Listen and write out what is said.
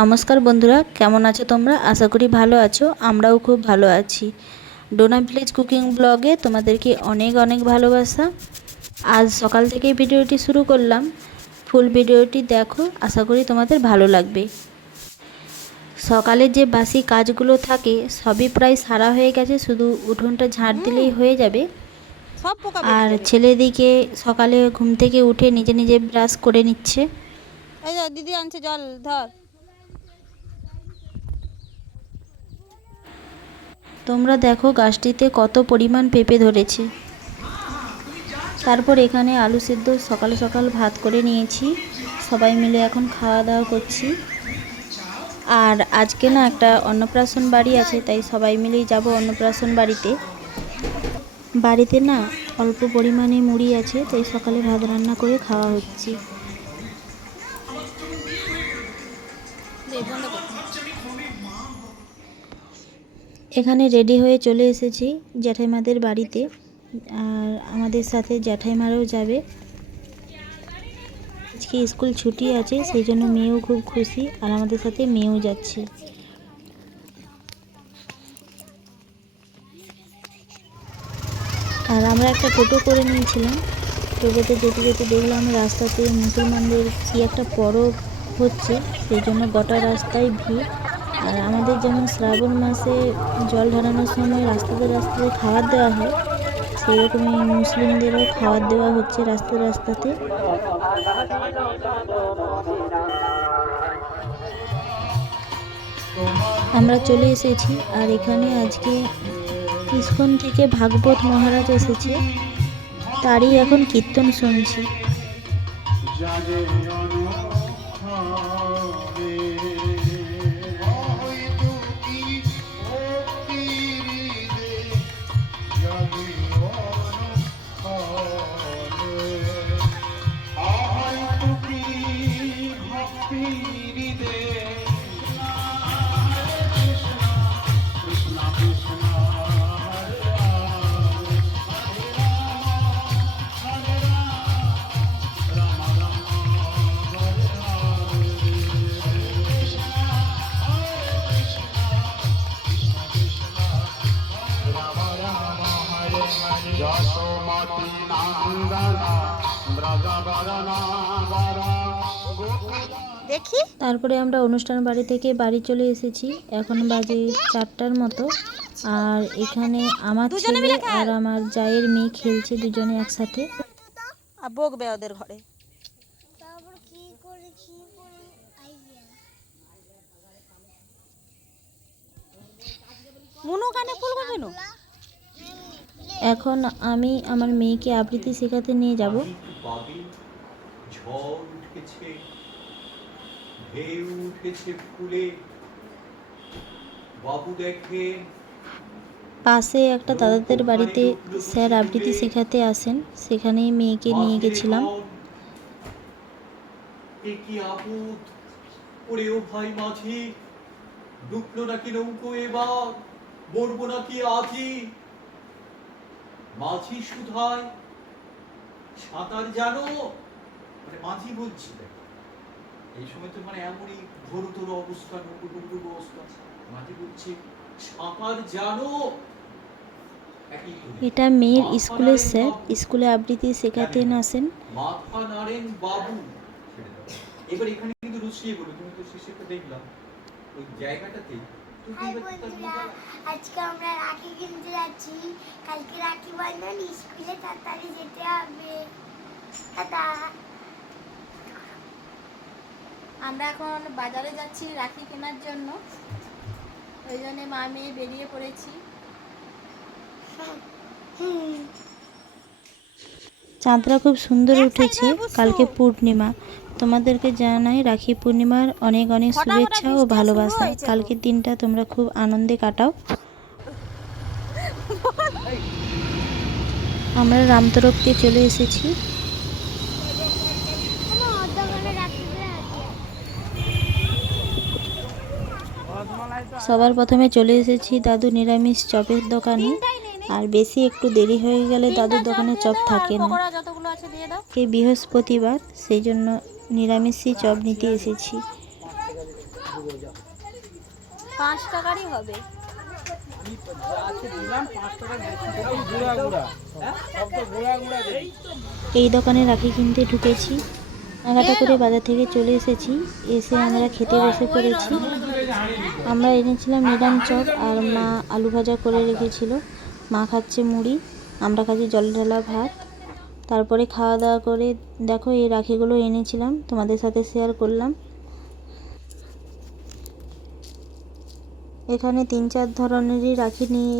নমস্কার বন্ধুরা, কেমন আছো তোমরা? আশা করি ভালো আছো। আমরাও খুব ভালো আছি। ডোনা ভিলেজ কুকিং ব্লগে তোমাদেরকে অনেক অনেক ভালোবাসা। আজ সকাল থেকেই ভিডিওটি শুরু করলাম। ফুল ভিডিওটি দেখো, আশা করি তোমাদের ভালো লাগবে। সকালে যে বাসি কাজগুলো থাকে সবই প্রায় সারা হয়ে গেছে, শুধু উঠোনটা ঝাঁট দিলেই হয়ে যাবে। আর ছেলেদিকে সকালে ঘুম থেকে উঠে নিজে নিজে ব্রাশ করে নিচ্ছে। এই যে দিদি আনছে জল, ধর। তোমরা দেখো গাছটিতে কত পরিমাণ পেঁপে ধরেছে। তারপর এখানে আলু সেদ্ধ সকাল সকাল ভাত করে নিয়েছি, সবাই মিলে এখন খাওয়া দাওয়া করছি। আর আজকে না একটা অন্নপ্রাশন বাড়ি আছে, তাই সবাই মিলেই যাব অন্নপ্রাশন বাড়িতে। বাড়িতে না অল্প পরিমাণে মুড়ি আছে, তাই সকালে ভাত রান্না করে খাওয়া হচ্ছে। এখানে রেডি হয়ে চলে এসেছি জ্যাঠাইমাদের বাড়িতে, আর আমাদের সাথে জ্যাঠাইমারাও যাবে। আজকে স্কুল ছুটি আছে, সেই জন্য মেয়েও খুব খুশি, আর আমাদের সাথে মেয়েও যাচ্ছে। আর আমরা একটা টোটো করে নিয়েছিলাম। টোটোতে যেতে যেতে দেখলাম রাস্তাতে মুসলমানদের কি একটা পরব হচ্ছে, সেই জন্য গোটা রাস্তায় ভিড়। আর আমাদের যেমন শ্রাবণ মাসে জল ঢালানোর সময় রাস্তাতে রাস্তাতে খাবার দেওয়া হয়, সেই রকমই মুসলিমদেরও খাবার দেওয়া হচ্ছে রাস্তাতে রাস্তাতে। আমরা চলে এসেছি, আর এখানে আজকে ইস্কন থেকে ভাগবত মহারাজ এসেছে, তারই এখন কীর্তন শুনছি। দেখি তারপরে আমরা অনুষ্ঠান বাড়ি থেকে বাড়ি চলে এসেছি, এখন বাজে 4টার মতো। আর এখানে আমার ছেলে আর আমার জায়ের মেয়ে খেলছে দুজনে একসাথে। আর বকবে ওদের ঘরে। মুনু কানে ফুল কেন? এখন আমি আমার মেয়েকে আবৃত্তি শেখাতে নিয়ে যাব। ঝড় উঠেছে, ঢেউ উঠেছে ফুলে, বাবু দেখে। পাশে একটা দাদাদের বাড়িতে স্যার আবৃত্তি শেখাতে আসেন, সেখানেই মেয়েকে নিয়ে গেছিলাম। এ কি আপদ, ওরেও ভাই মাঝি, ডুবলো নাকি নৌকো এবার, মরবো নাকি আধি। মাঝি সুধায় সাঁতার জানো, মানে মাঝি বলছিল এই সময় তো মানে এমনই ঘোরতর অবস্থা, নৌকো অবস্থা। মাঝি বলছে সাঁতার জানো। এটা মেয়ের স্কুলের স্যার, স্কুলে আবৃত্তি শেখাতে আসেন। মাথা নাড়েন বাবু। এবার এখানে কিন্তু রুশিয়ে বলো, তুমি তো শেষেটা দেখলাম ওই জায়গাটাতে। আজকে আমরা রাখি কিনতে যাচ্ছি, কালকে রাখি বন্ধন, স্কুলে তাড়াতাড়ি যেতে হবে। টাটা। আমরা এখন বাজারে যাচ্ছি রাখি কেনার জন্য, ওই জন্য মা মেয়ে বেরিয়ে পড়েছি। চাঁদরা খুব সুন্দর উঠেছে, কালকে পূর্ণিমা। তোমাদেরকে জানাই রাখি পূর্ণিমার অনেক অনেক শুভেচ্ছা ও ভালোবাসা। কালকের দিনটা তোমরা খুব আনন্দে কাটাও। আমরা রামতরফকে চলে এসেছি। সবার প্রথমে চলে এসেছি দাদু নিরামিষ চপের দোকানে, আর বেশি একটু দেরি হয়ে গেলে দাদুর দোকানে চপ থাকে না। এই বৃহস্পতিবার, সেই জন্য নিরামিষই চপ নিতে এসেছি। 5 টাকারই হবে। এই দোকানে রাখি কিনতে ঢুকেছি, কেনাকাটা করে বাজার থেকে চলে এসেছি। এসে আমরা খেতে বসে পড়েছি। আমরা এনেছিলাম নিরাম চপ, আর মা আলু ভাজা করে রেখেছিল। মা খাচ্ছে মুড়ি, আমরা খাচ্ছি জল ঢালা ভাত। তারপরে খাওয়া দাওয়া করে দেখো এই রাখিগুলো এনেছিলাম, তোমাদের সাথে শেয়ার করলাম। এখানে 3-4 ধরনেরই রাখি নিয়ে